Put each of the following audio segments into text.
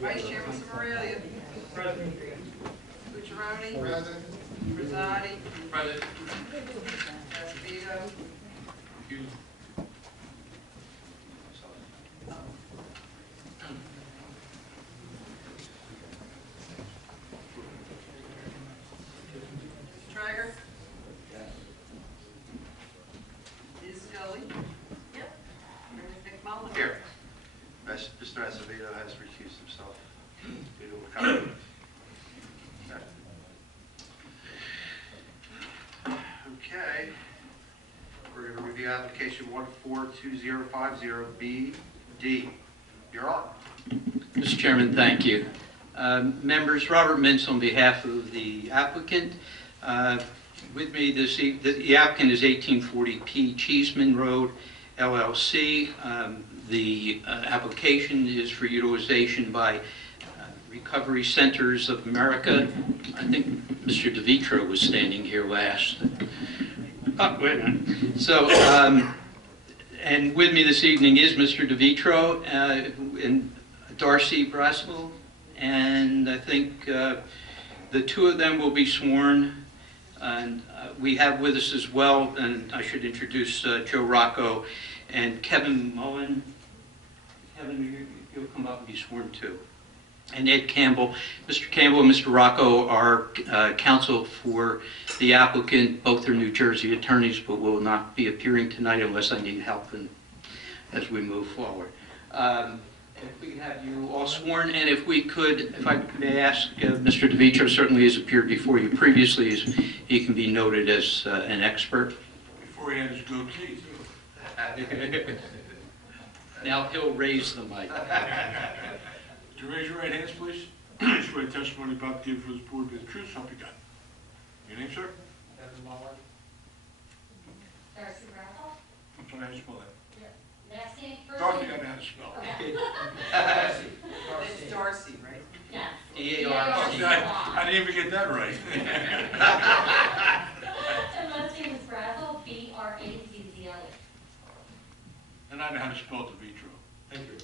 Vice Chair, Mr. Morelia. Present. Cucciarone. Present. Rosati. Present. Esposito. Excuse. Trager. Ms. Scully. Yep. McMullen. Here. Mr. Esposito has recused himself due to a conflict. Okay. We're going to review application 142050BD. You're on. Mr. Chairman, thank you. Members, Robert Mintz on behalf of the applicant. With me this evening, the applicant is 1840P Cheeseman Road, LLC. The application is for utilization by Recovery Centers of America. I think Mr. DeVitro was standing here last. Oh, wait a minute. So, and with me this evening is Mr. DeVitro and Darcy Braswell, and I think the two of them will be sworn. And we have with us as well, and I should introduce Joe Rocco and Kevin Mullen. Kevin, you'll come up and be sworn too. And Ed Campbell. Mr. Campbell and Mr. Rocco are counsel for the applicant. Both are New Jersey attorneys, but will not be appearing tonight unless I need help as we move forward. If we could have you all sworn, and if we could, if I may ask, Mr. DeVitro certainly has appeared before you previously. He can be noted as an expert. Before he had his goatee, too. Now he'll raise the mic. Would you raise your right hands, please? Swear the testimony about to give for this board be the truth, so help you God. Your name, sir? Darcy Braswell? I'm sorry, how do you spell that? Last name, first Dorothy, name? I know how to spell. Okay. It's Darcy, right? Yes. D-A-R-C. I didn't even get that right. And last name is Braswell, B-R-A-Z-Z-L-E. And I know how to spell DeVitro. Thank you.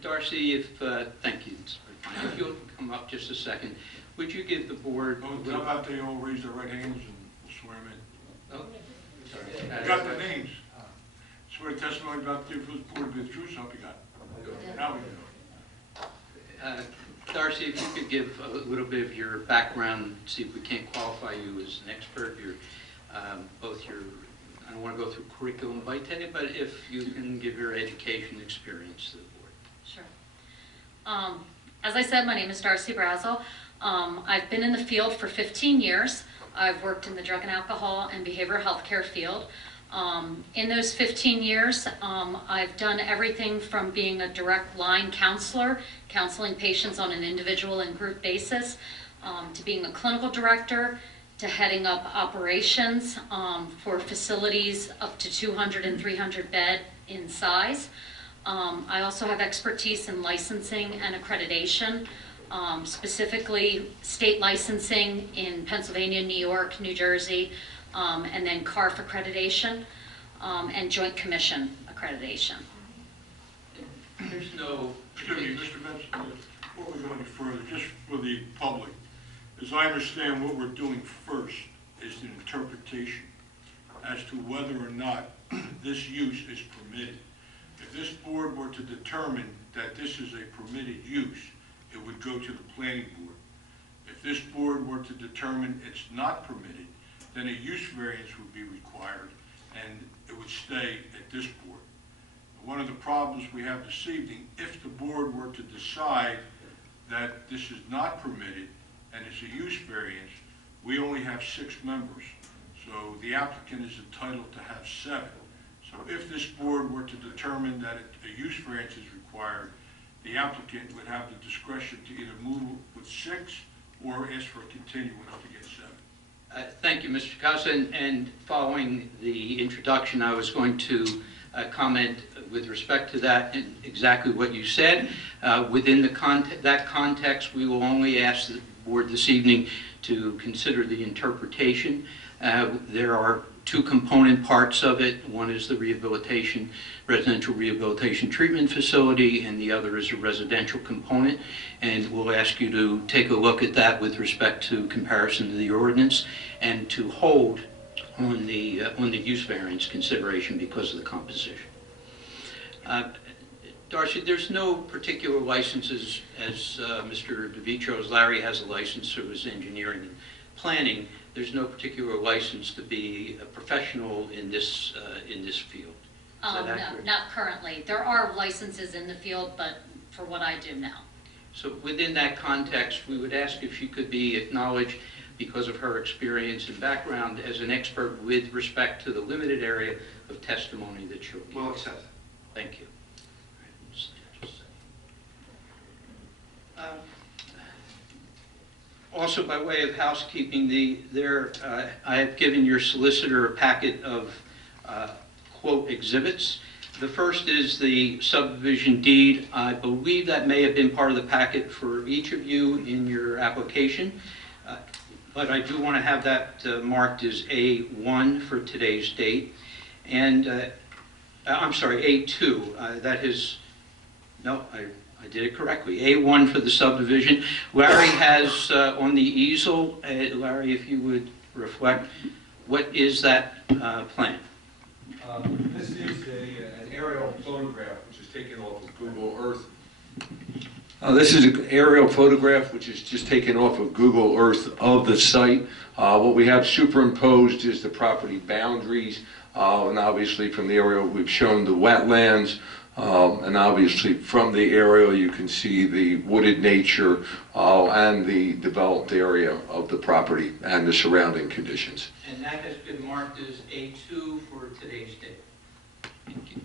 Darcy, if, thank you. If you'll come up just a second, would you give the board... Oh, how about they all raise their right hands and we'll swear them in? Oh, sorry. You got their names. Swear the testimony about to give for this board be the truth, so help you God. Now we know. Darcy, if you could give a little bit of your background, see if we can't qualify you as an expert. You're both your, I don't want to go through curriculum vitae, but if you can give your education experience to the board. Sure. As I said, my name is Darcy Braswell. I've been in the field for 15 years. I've worked in the drug and alcohol and behavioral health care field. In those 15 years, I've done everything from being a direct line counselor, counseling patients on an individual and group basis, to being a clinical director, to heading up operations for facilities up to 200 and 300 bed in size. I also have expertise in licensing and accreditation, specifically state licensing in Pennsylvania, New York, New Jersey, and then CARF accreditation and Joint Commission accreditation. There's no... Excuse me, Mr. Benson, before we go any further, just for the public, as I understand, what we're doing first is an interpretation as to whether or not this use is permitted. If this board were to determine that this is a permitted use, it would go to the planning board. If this board were to determine it's not permitted, then a use variance would be required and it would stay at this board. One of the problems we have this evening, if the board were to decide that this is not permitted and it's a use variance, we only have 6 members. So the applicant is entitled to have 7. So if this board were to determine that a use variance is required, the applicant would have the discretion to either move with 6 or ask for a continuance to get 7. Thank you, Mr. Casa, and following the introduction, I was going to comment with respect to that and exactly what you said. Within that context, we will only ask the board this evening to consider the interpretation. There are two component parts of it. One is the residential rehabilitation treatment facility, and the other is a residential component. And we'll ask you to take a look at that with respect to comparison to the ordinance, and to hold on the use variance consideration because of the composition. Darcy, there's no particular licenses, as Mr. DeVitro's. Larry has a license for his engineering and planning. There's no particular license to be a professional in this field. No, not currently. There are licenses in the field, but for what I do now. So within that context, we would ask if she could be acknowledged because of her experience and background as an expert with respect to the limited area of testimony that she'll give. Will accept. Thank you. Also, by way of housekeeping, I have given your solicitor a packet of quote exhibits. The first is the subdivision deed. I believe that may have been part of the packet for each of you in your application, but I do want to have that marked as A1 for today's date. And I'm sorry, A2. That is, no, I did it correctly. A1 for the subdivision. Larry has on the easel, Larry, if you would reflect, what is that plan? This is an aerial photograph which is taken off of Google Earth. This is an aerial photograph which is just taken off of Google Earth of the site. What we have superimposed is the property boundaries, and obviously from the aerial we've shown the wetlands. And obviously from the aerial you can see the wooded nature and the developed area of the property and the surrounding conditions. And that has been marked as A2 for today's date. Thank you.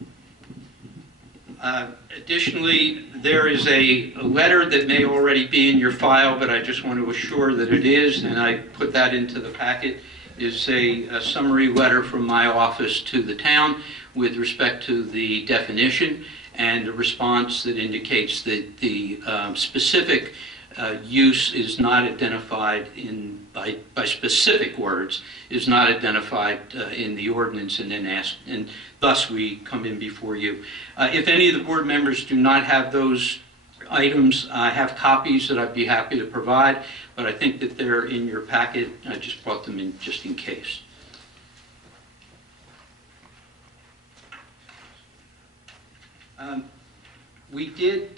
Additionally, there is a letter that may already be in your file, but I just want to assure that it is, and I put that into the packet, is a summary letter from my office to the town with respect to the definition, and a response that indicates that the specific use is not identified by specific words, is not identified in the ordinance, and then asked, and thus we come in before you. If any of the board members do not have those items, I have copies that I'd be happy to provide, but I think that they're in your packet. I just brought them in just in case. We did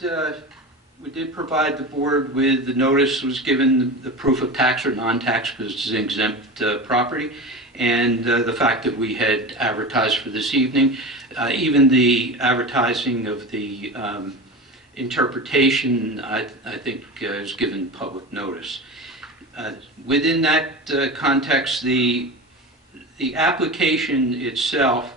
provide the board with the notice was given, the proof of tax or non-tax because it's an exempt property, and the fact that we had advertised for this evening. Even the advertising of the interpretation, I think, is given public notice. Within that context, the application itself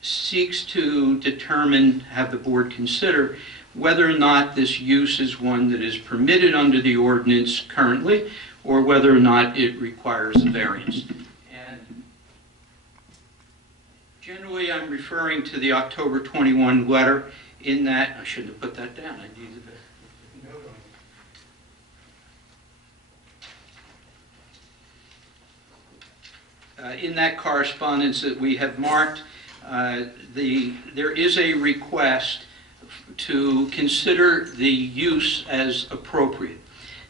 seeks to determine, have the board consider, whether or not this use is one that is permitted under the ordinance currently, or whether or not it requires a variance. And generally, I'm referring to the October 21 letter. In that, I shouldn't have put that down. I needed that. In that correspondence that we have marked, there is a request to consider the use as appropriate.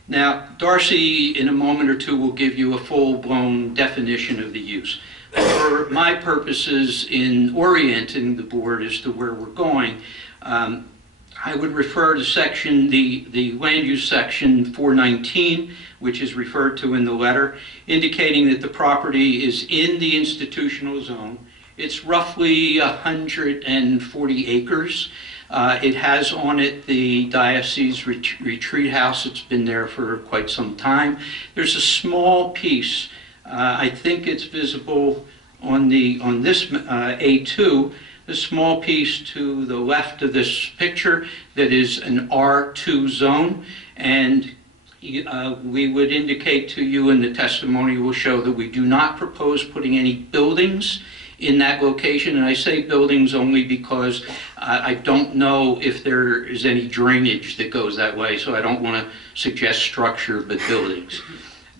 Now, Darcy, in a moment or two, will give you a full-blown definition of the use. For my purposes in orienting the board as to where we're going, I would refer to the land use section 419, which is referred to in the letter, indicating that the property is in the institutional zone. It's roughly 140 acres. It has on it the diocese retreat house. It's been there for quite some time. There's a small piece, I think it's visible on this A2, the small piece to the left of this picture that is an R2 zone, and we would indicate to you, and the testimony will show, that we do not propose putting any buildings in that location. And I say buildings only because I don't know if there is any drainage that goes that way, so I don't want to suggest structure, but buildings.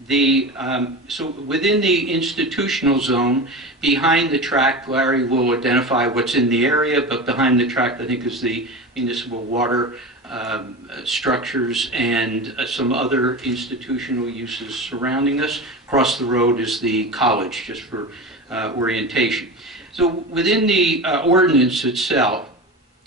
So within the institutional zone, behind the tract, Larry will identify what's in the area, but behind the tract, I think, is the municipal water structures and some other institutional uses surrounding us. Across the road is the college, just for orientation. So within the ordinance itself,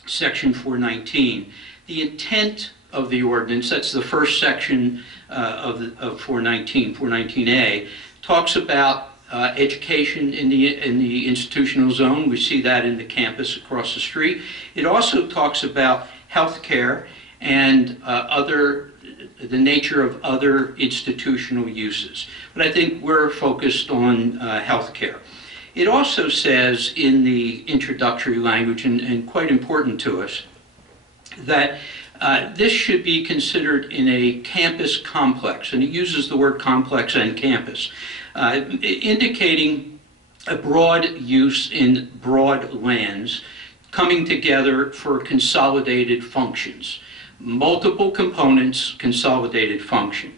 section 419, the intent of the ordinance, that's the first section of 419A, talks about education in the institutional zone. We see that in the campus across the street. It also talks about health care and the nature of other institutional uses. But I think we're focused on health care. It also says in the introductory language, and quite important to us, that this should be considered in a campus complex, and it uses the word complex and campus, indicating a broad use in broad lands coming together for consolidated functions. Multiple components, consolidated function.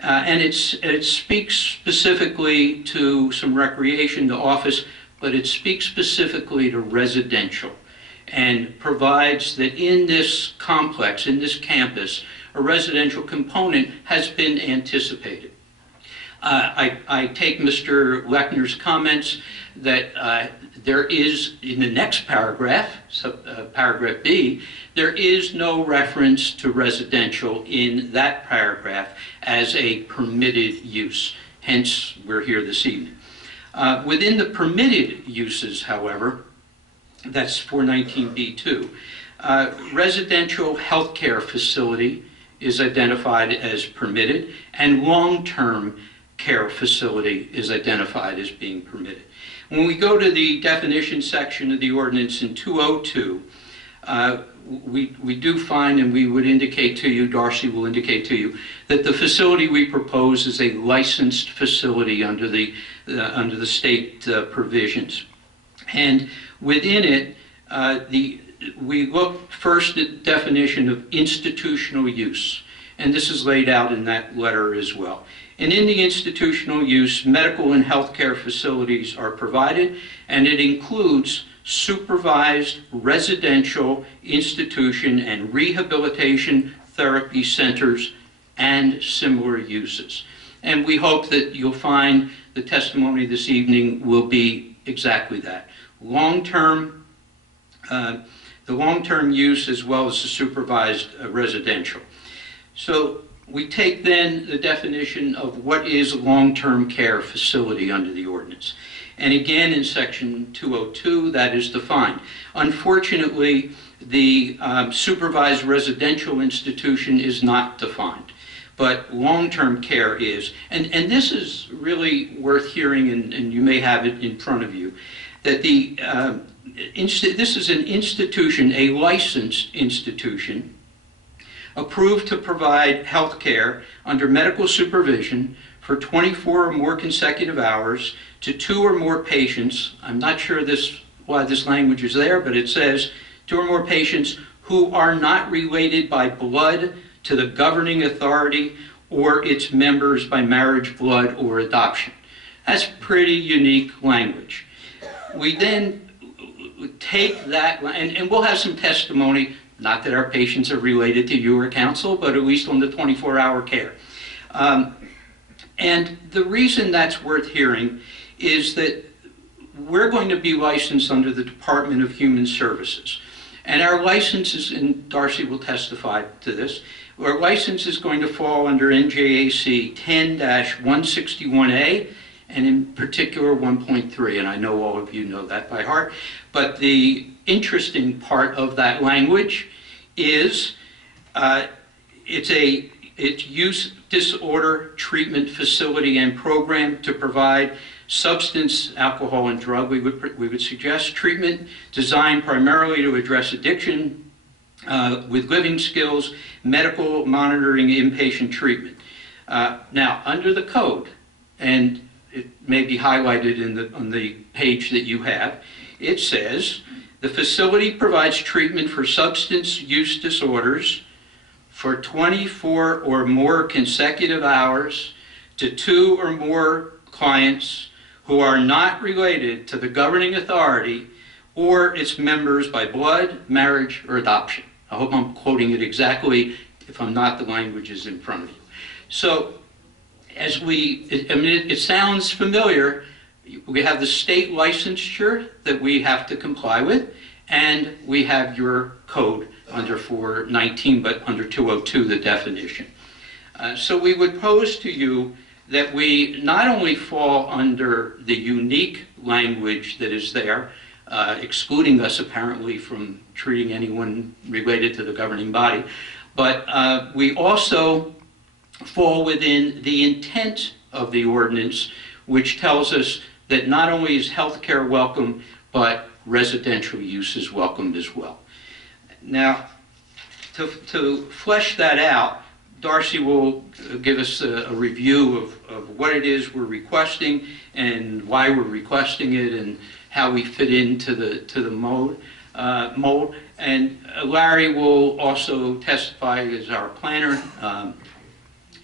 And it speaks specifically to some recreation, to office, but it speaks specifically to residential, and provides that in this complex, in this campus, a residential component has been anticipated. I take Mr. Lechner's comments that there is, in the next paragraph, paragraph B, there is no reference to residential in that paragraph as a permitted use. Hence, we're here this evening. Within the permitted uses, however, that's 419B2, residential healthcare facility is identified as permitted, and long-term care facility is identified as being permitted. When we go to the definition section of the ordinance in 202, we do find, and we would indicate to you, Darcy will indicate to you, that the facility we propose is a licensed facility under the state provisions. And within it, we look first at the definition of institutional use, and this is laid out in that letter as well. And in the institutional use, medical and healthcare facilities are provided, and it includes supervised residential institution and rehabilitation therapy centers and similar uses. And we hope that you'll find the testimony this evening will be exactly that. The long-term use as well as the supervised residential. So we take then the definition of what is a long-term care facility under the ordinance. And again, in section 202, that is defined. Unfortunately, the supervised residential institution is not defined, but long-term care is. And this is really worth hearing, and you may have it in front of you, that this is an institution, a licensed institution, approved to provide health care under medical supervision for 24 or more consecutive hours to 2 or more patients. I'm not sure why this language is there, but it says 2 or more patients who are not related by blood to the governing authority or its members by marriage, blood, or adoption. That's pretty unique language. We then take that, and we'll have some testimony, not that our patients are related to you or counsel, but at least on the 24-hour care. And the reason that's worth hearing is that we're going to be licensed under the Department of Human Services. And our license is, and Darcy will testify to this, our license is going to fall under NJAC 10-161A, and in particular 1.3, and I know all of you know that by heart. But the interesting part of that language is it's use disorder treatment facility and program to provide substance, alcohol, and drug. We would suggest treatment designed primarily to address addiction with living skills, medical monitoring, inpatient treatment. Now, under the code, and it may be highlighted on the page that you have, it says, the facility provides treatment for substance use disorders for 24 or more consecutive hours to 2 or more clients who are not related to the governing authority or its members by blood, marriage, or adoption. I hope I'm quoting it exactly. If I'm not, the language is in front of you. So, it sounds familiar. We have the state licensure that we have to comply with, and we have your code under 419, but under 202, the definition. So we would pose to you that we not only fall under the unique language that is there, excluding us apparently from treating anyone related to the governing body, but we also fall within the intent of the ordinance, which tells us that not only is healthcare welcome, but residential use is welcomed as well. Now, to flesh that out, Darcy will give us a review of what it is we're requesting and why we're requesting it and how we fit into the mold. And Larry will also testify as our planner.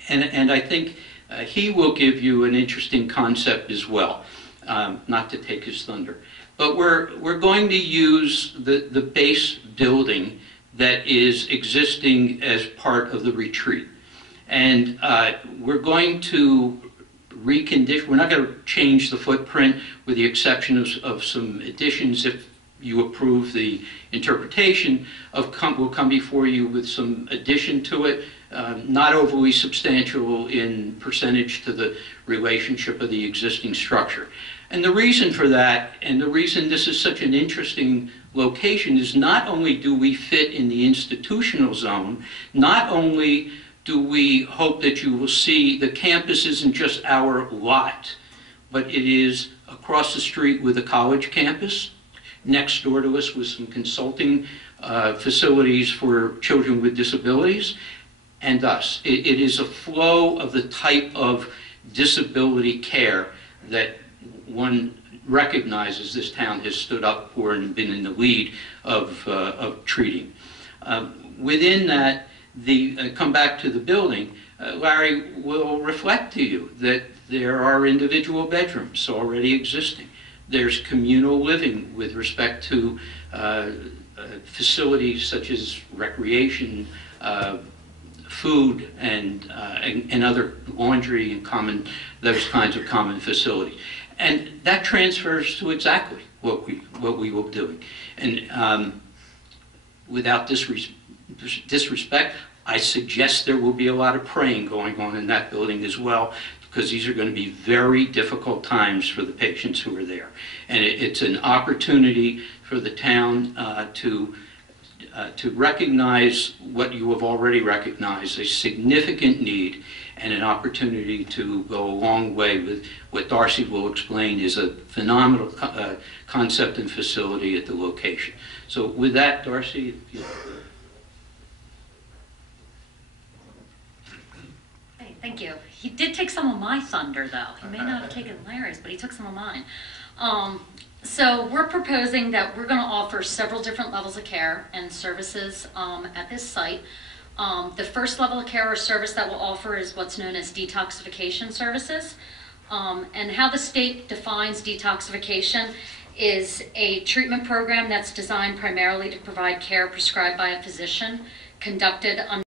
And I think he will give you an interesting concept as well, not to take his thunder. But we're going to use the base building that is existing as part of the retreat. And we're going to recondition, we're not going to change the footprint with the exception of some additions if you approve the interpretation will come before you with some addition to it, not overly substantial in percentage to the relationship of the existing structure. And the reason for that, and the reason this is such an interesting location, is not only do we fit in the institutional zone, not only do we hope that you will see the campus isn't just our lot, but it is across the street with the college campus, next door to us with some consulting facilities for children with disabilities, and us. It is a flow of the type of disability care that one recognizes this town has stood up for and been in the lead of treating. Within that, come back to the building, Larry will reflect to you that there are individual bedrooms already existing. There's communal living with respect to facilities such as recreation, food, and other laundry and those kinds of common facilities. And that transfers to exactly what we will be doing. And without disrespect, I suggest there will be a lot of praying going on in that building as well, because these are going to be very difficult times for the patients who are there. And it's an opportunity for the town to recognize what you have already recognized, a significant need, and an opportunity to go a long way with what Darcy will explain is a phenomenal concept and facility at the location. So with that, Darcy, if you... Hey, thank you. He did take some of my thunder, though. He may not have taken Larry's, but he took some of mine. So we're proposing that we're going to offer several different levels of care and services at this site. The first level of care or service that we'll offer is what's known as detoxification services. And how the state defines detoxification is a treatment program that's designed primarily to provide care prescribed by a physician, conducted under